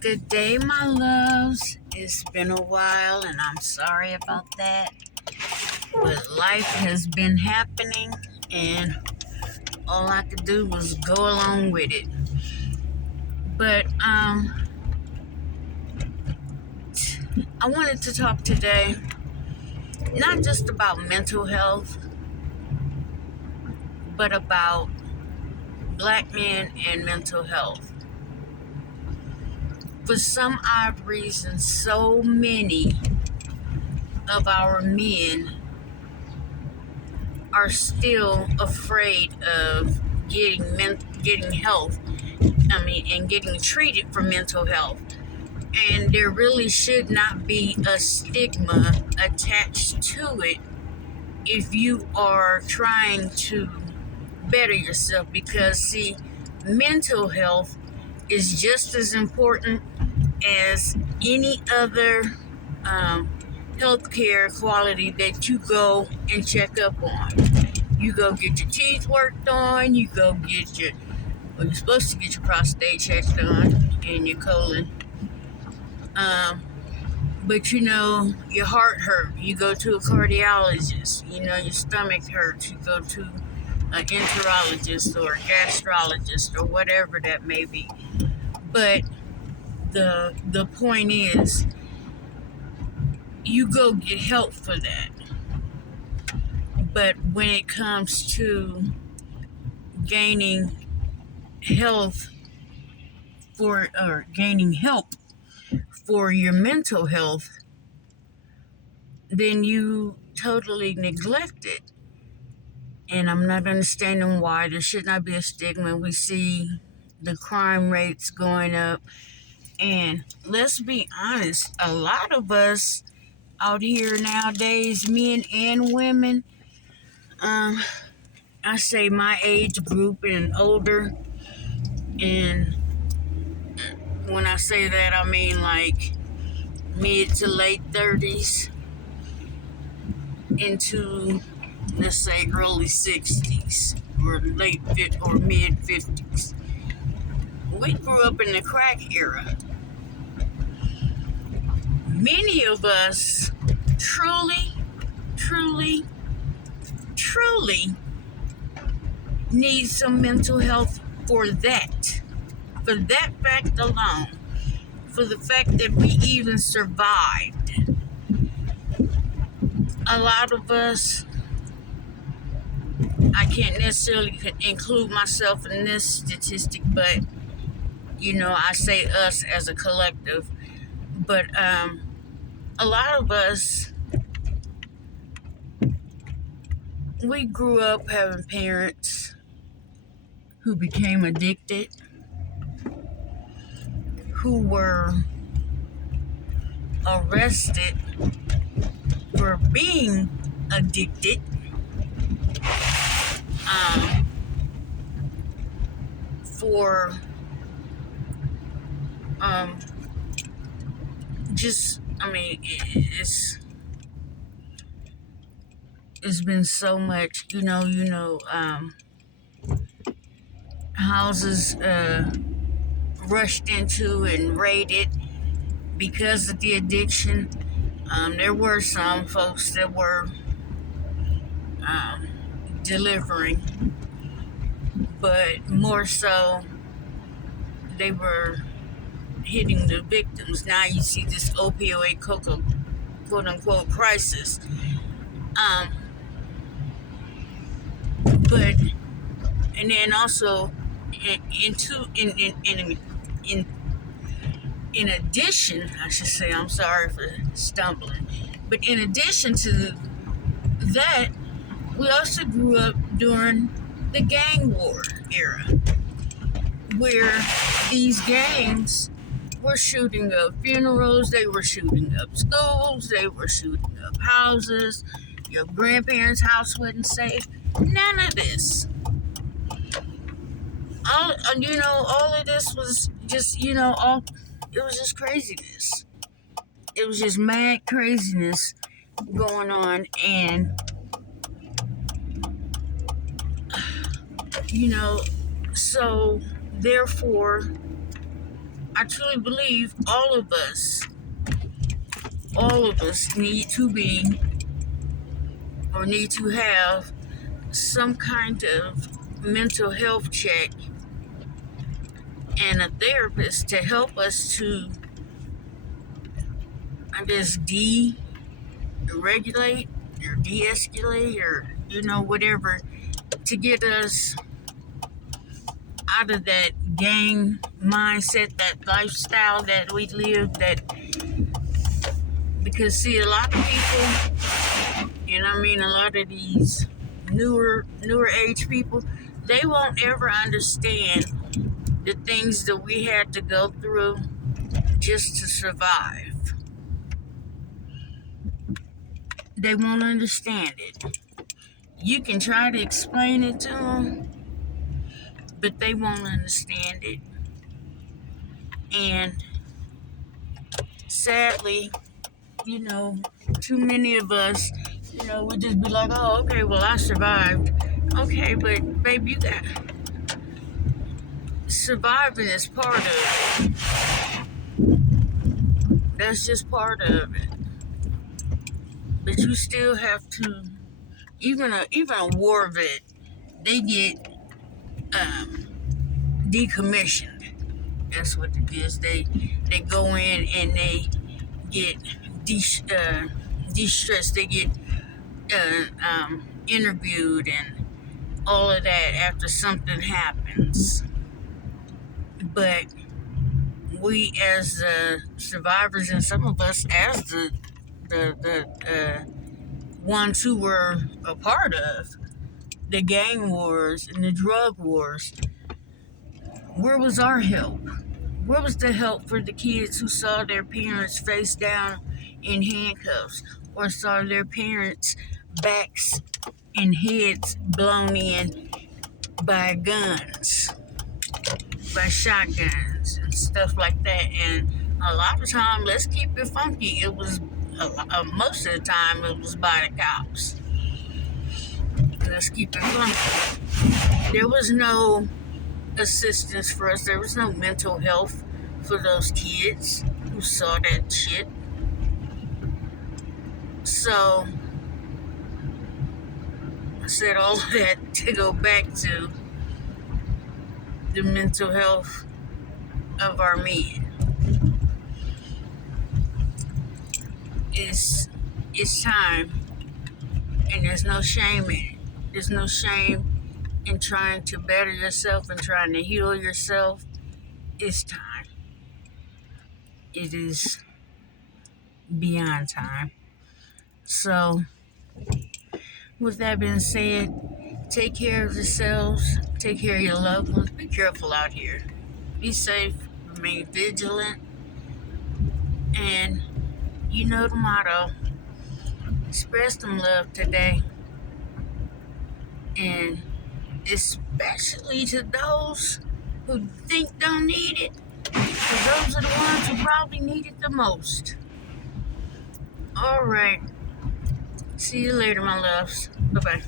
Good day, my loves. It's been a while, and I'm sorry about that. But life has been happening, and all I could do was go along with it. But I wanted to talk today not just about mental health, but about black men and mental health. For some odd reason, so many of our men are still afraid of getting health. And getting treated for mental health. And there really should not be a stigma attached to it if you are trying to better yourself. Because see, mental health is just as important as any other healthcare quality that you go and check up on. You go get your teeth worked on, you go get you're supposed to get your prostate checked on and your colon. But your heart hurt, you go to a cardiologist. Your stomach hurts, you go to an enterologist or a gastrologist or whatever that may be. But the point is, you go get help for that. But when it comes to gaining help for your mental health, then you totally neglect it. And I'm not understanding why there should not be a stigma. We see the crime rates going up. And let's be honest, a lot of us out here nowadays, men and women, I say my age group and older, and when I say that, I mean like mid to late 30s into, let's say, early 60s or mid 50s. We grew up in the crack era. Many of us truly need some mental health for that fact alone, for the fact that we even survived. A lot of us, I can't necessarily include myself in this statistic, but I say us as a collective. But a lot of us, we grew up having parents who became addicted, who were arrested for being addicted, for it's been so much, houses rushed into and raided because of the addiction. There were some folks that were delivering, but more so they were hitting the victims. Now you see this opioid quote unquote crisis. But and then also in addition, I should say, I'm sorry for stumbling, but in addition to that, we also grew up during the gang war era, where these gangs were shooting up funerals, they were shooting up schools, they were shooting up houses. Your grandparents' house wasn't safe. None of this. All of this was just, it was just craziness. It was just mad craziness going on, and so therefore I truly believe all of us need to be or need to have some kind of mental health check and a therapist to help us to, I guess, de-regulate or de-escalate or, whatever, to get us out of that gang mindset, that lifestyle that we live, because see, a lot of people, a lot of these newer age people, they won't ever understand the things that we had to go through just to survive. They won't understand it. You can try to explain it to them, but they won't understand it. And sadly, too many of us, would just be like, oh, okay, well, I survived. Okay, but babe, you got surviving is part of it. That's just part of it. But you still have to, even a war vet, they get decommissioned. That's what it is. They go in and they get de-stressed. They get interviewed and all of that after something happens. But we, as the survivors, and some of us as the ones who were a part of the gang wars and the drug wars, where was our help? Where was the help for the kids who saw their parents face down in handcuffs or saw their parents' backs and heads blown in by guns, by shotguns and stuff like that? And a lot of time, let's keep it funky, it was most of the time it was by the cops. Let's keep it funky. There was no assistance for us. There was no mental health for those kids who saw that shit. So I said all of that to go back to the mental health of our men. It's time, and there's no shame in it. There's no shame in trying to better yourself and trying to heal yourself. It's time. It is beyond time. So, with that being said, take care of yourselves. Take care of your loved ones. Be careful out here. Be safe. Remain vigilant. And you know the motto. Spread some love today. And especially to those who think don't need it. Because those are the ones who probably need it the most. All right. See you later, my loves. Bye-bye.